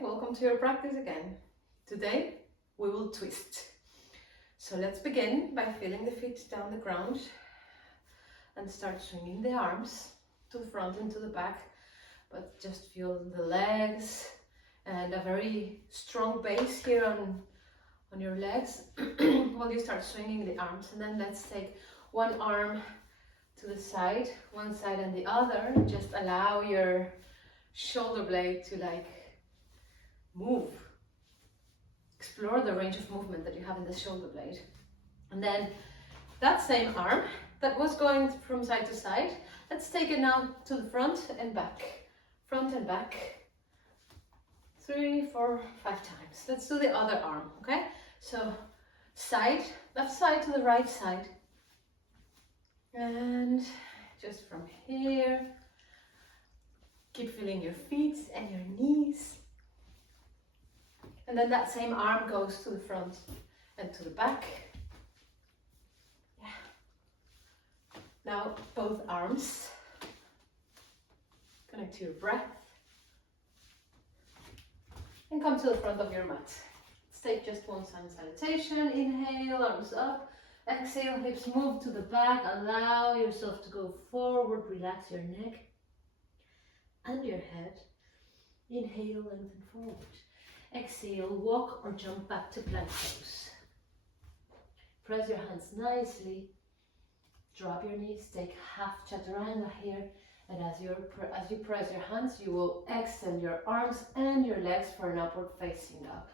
welcome to your practice again. Today we will twist. So let's begin by feeling the feet down the ground and start swinging the arms to the front and to the back, but just feel the legs and a very strong base here on your legs while you start swinging the arms. And then let's take one arm to the side, one side and the other. Just allow your shoulder blade to move. Explore the range of movement that you have in the shoulder blade. And then that same arm that was going from side to side, let's take it now to the front and back. Front and back. 3, 4, 5 times. Let's do the other arm, okay? So side, left side to the right side. And just from here, keep feeling your feet and your knees. And then that same arm goes to the front and to the back. Yeah. Now both arms. Connect to your breath. And come to the front of your mat. Let's take just one sun salutation. Inhale, arms up. Exhale, hips move to the back. Allow yourself to go forward. Relax your neck and your head. Inhale, lengthen forward. Exhale, walk or jump back to plank pose. Press your hands nicely. Drop your knees. Take half chaturanga here. And as you press your hands, you will extend your arms and your legs for an upward facing dog.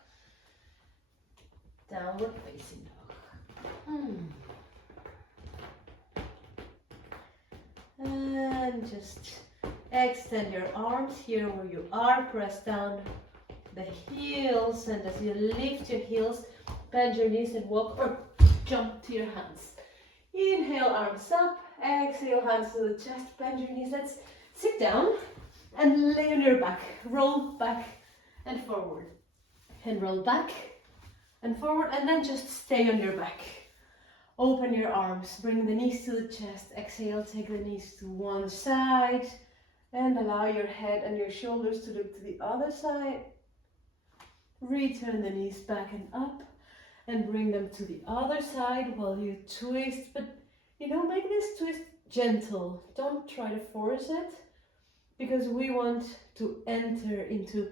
Downward facing dog. And just extend your arms here where you are. Press down the heels, and as you lift your heels, bend your knees and walk or jump to your hands. Inhale, arms up. Exhale, hands to the chest. Bend your knees. Let's sit down and lay on your back. Roll back and forward. And roll back and forward, and then just stay on your back. Open your arms. Bring the knees to the chest. Exhale, take the knees to one side. And allow your head and your shoulders to look to the other side. Return the knees back and up and bring them to the other side while you twist. But make this twist gentle. Don't try to force it, because we want to enter into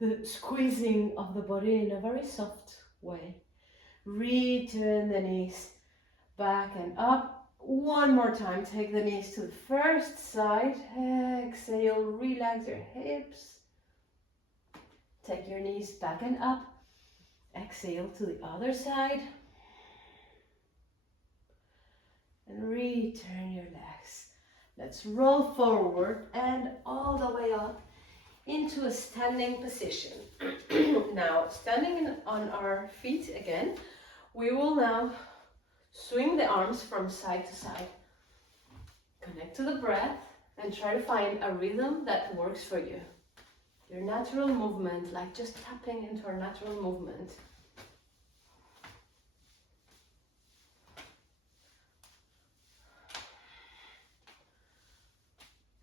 the squeezing of the body in a very soft way. Return the knees back and up. One more time. Take the knees to the first side. Exhale, relax your hips. Take your knees back and up. Exhale to the other side. And return your legs. Let's roll forward and all the way up into a standing position. Now, standing on our feet again, we will now swing the arms from side to side. Connect to the breath and try to find a rhythm that works for you. Your natural movement, like just tapping into our natural movement.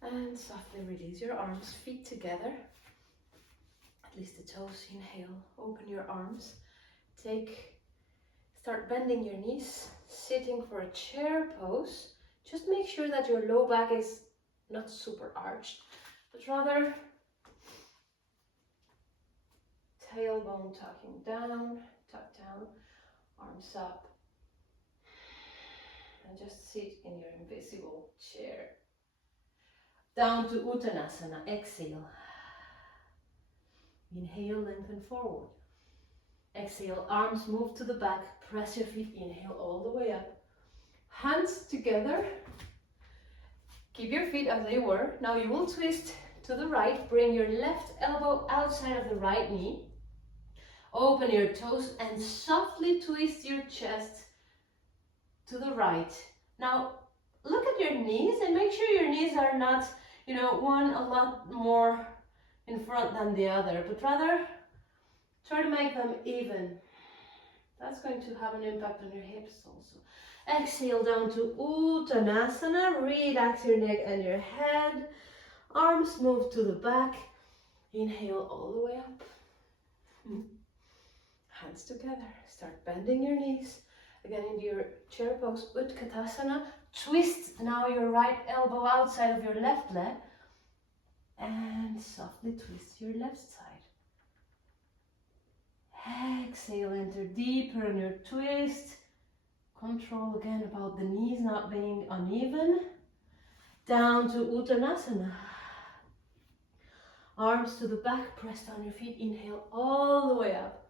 And softly release your arms, feet together. At least the toes. Inhale, open your arms. Start bending your knees, sitting for a chair pose. Just make sure that your low back is not super arched, but rather tailbone tucking down, tuck down, arms up, and just sit in your invisible chair. Down to Uttanasana. Exhale. Inhale, lengthen forward. Exhale, arms move to the back. Press your feet. Inhale all the way up. Hands together. Keep your feet as they were. Now you will twist to the right. Bring your left elbow outside of the right knee. Open your toes and softly twist your chest to the right. Now look at your knees and make sure your knees are not, one a lot more in front than the other, but rather try to make them even. That's going to have an impact on your hips also. Exhale down to Uttanasana. Relax your neck and your head. Arms move to the back. Inhale all the way up. Hands together. Start bending your knees. Again into your chair pose, Utkatasana. Twist now your right elbow outside of your left leg. And softly twist your left side. Exhale, enter deeper in your twist. Control again about the knees not being uneven. Down to Uttanasana. Arms to the back, press down your feet. Inhale all the way up.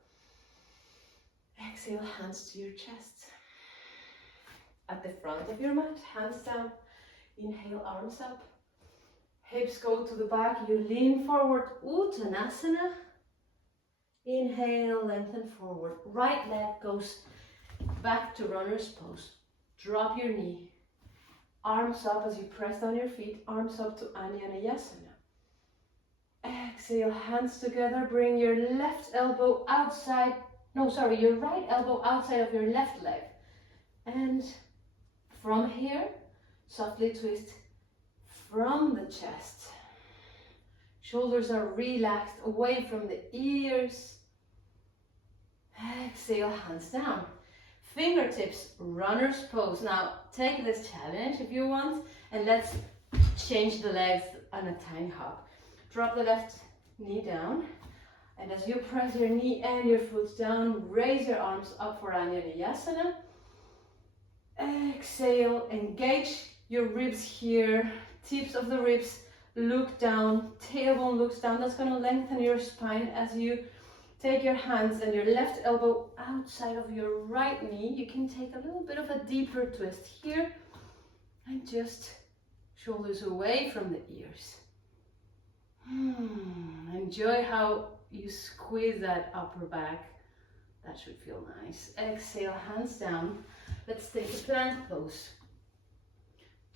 Exhale, hands to your chest. At the front of your mat, hands down. Inhale, arms up. Hips go to the back. You lean forward, Uttanasana. Inhale, lengthen forward. Right leg goes back to runner's pose. Drop your knee. Arms up as you press down your feet. Arms up to Anjaneyasana. Exhale, hands together. Bring your left elbow outside. No, sorry, your right elbow outside of your left leg. And from here, softly twist from the chest. Shoulders are relaxed away from the ears. Exhale, hands down. Fingertips, runner's pose. Now, take this challenge if you want, and let's change the legs on a tiny hop. Drop the left knee down, and as you press your knee and your foot down, raise your arms up for Anjaneyasana. Exhale, engage your ribs here, tips of the ribs look down, tailbone looks down. That's going to lengthen your spine as you take your hands and your left elbow outside of your right knee. You can take a little bit of a deeper twist here and just shoulders away from the ears. Enjoy how you squeeze that upper back. That should feel nice. Exhale, hands down. Let's take a plank pose.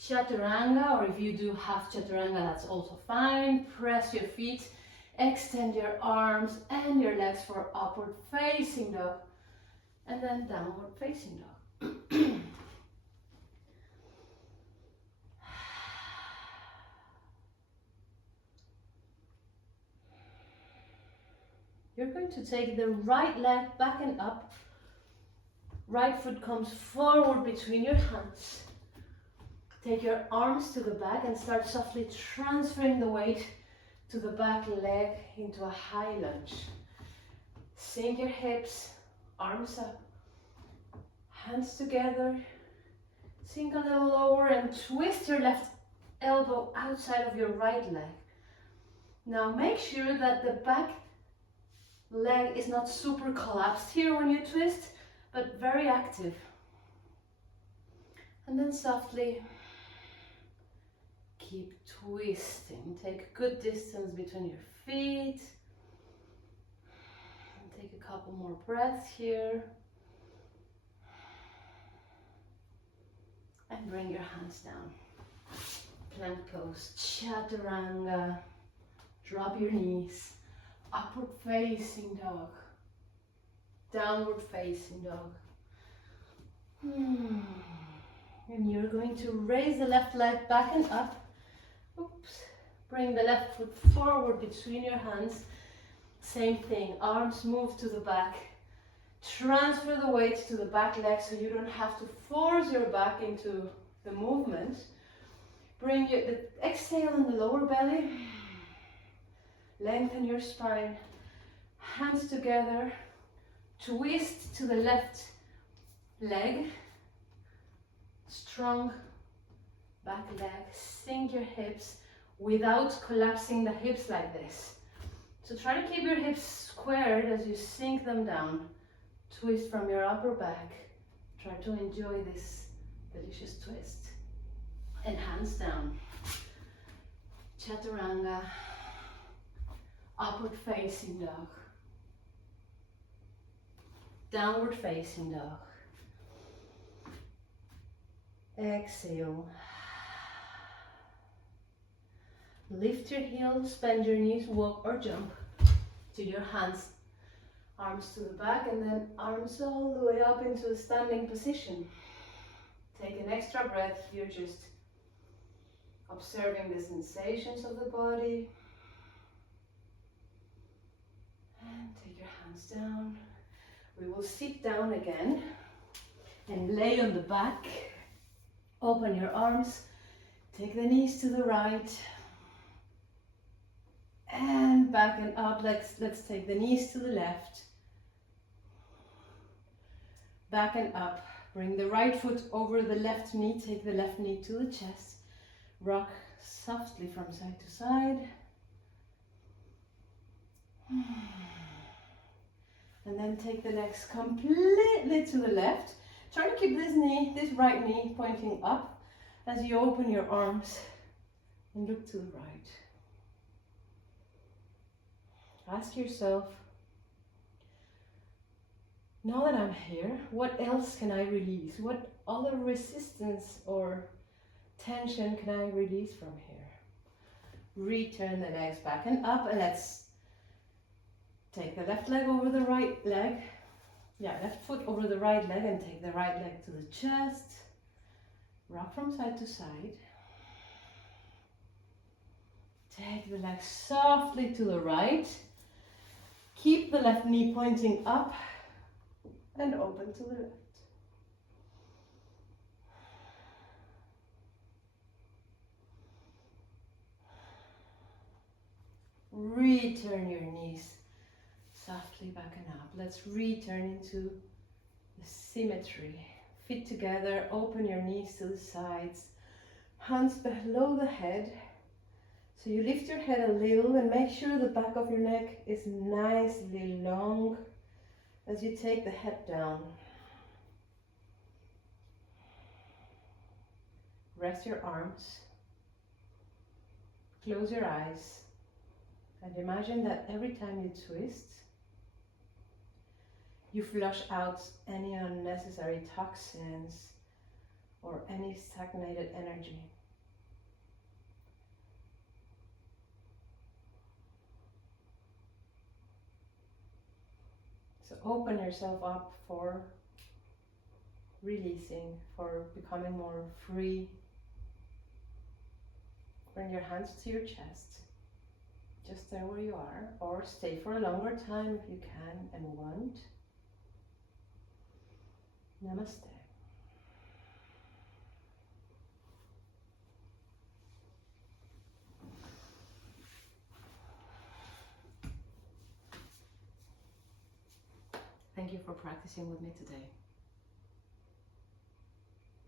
Chaturanga, or if you do half chaturanga, that's also fine. Press your feet, extend your arms and your legs for upward facing dog, and then downward facing dog. You're going to take the right leg back and up. Right foot comes forward between your hands. Take your arms to the back and start softly transferring the weight to the back leg into a high lunge. Sink your hips, arms up, hands together. Sink a little lower and twist your left elbow outside of your right leg. Now make sure that the back leg is not super collapsed here when you twist, but very active. And then softly keep twisting. Take good distance between your feet. And take a couple more breaths here. And bring your hands down. Plank pose, chaturanga. Drop your knees. Upward facing dog. Downward facing dog. And you're going to raise the left leg back and up. Oops. Bring the left foot forward between your hands. Same thing, arms move to the back. Transfer the weight to the back leg so you don't have to force your back into the movement. Bring the exhale in the lower belly. Lengthen your spine. Hands together. Twist to the left leg. Strong back leg. Sink your hips without collapsing the hips like this. So try to keep your hips squared as you sink them down. Twist from your upper back. Try to enjoy this delicious twist. And hands down. Chaturanga. Upward facing dog. Downward facing dog. Exhale. Lift your heels, bend your knees, walk or jump to your hands. Arms to the back and then arms all the way up into a standing position. Take an extra breath here, just observing the sensations of the body. And take your hands down. We will sit down again and lay on the back. Open your arms, take the knees to the right and back and up. Let's take the knees to the left, back and up. Bring the right foot over the left knee, take the left knee to the chest, rock softly from side to side. And then take the legs completely to the left. Try to keep this right knee pointing up as you open your arms and look to the right. Ask yourself, now that I'm here, what else can I release? What other resistance or tension can I release from here? Return the legs back and up, and let's take the left leg over the right leg. Yeah, left foot over the right leg and take the right leg to the chest. Rock from side to side. Take the leg softly to the right. Keep the left knee pointing up and open to the left. Return your knees softly back and up. Let's return into the symmetry. Feet together, open your knees to the sides, hands below the head. So you lift your head a little and make sure the back of your neck is nicely long as you take the head down. Rest your arms, close your eyes, and imagine that every time you twist, you flush out any unnecessary toxins or any stagnated energy. So open yourself up for releasing, for becoming more free. Bring your hands to your chest. Just stay where you are, or stay for a longer time if you can and want. Namaste. Thank you for practicing with me today.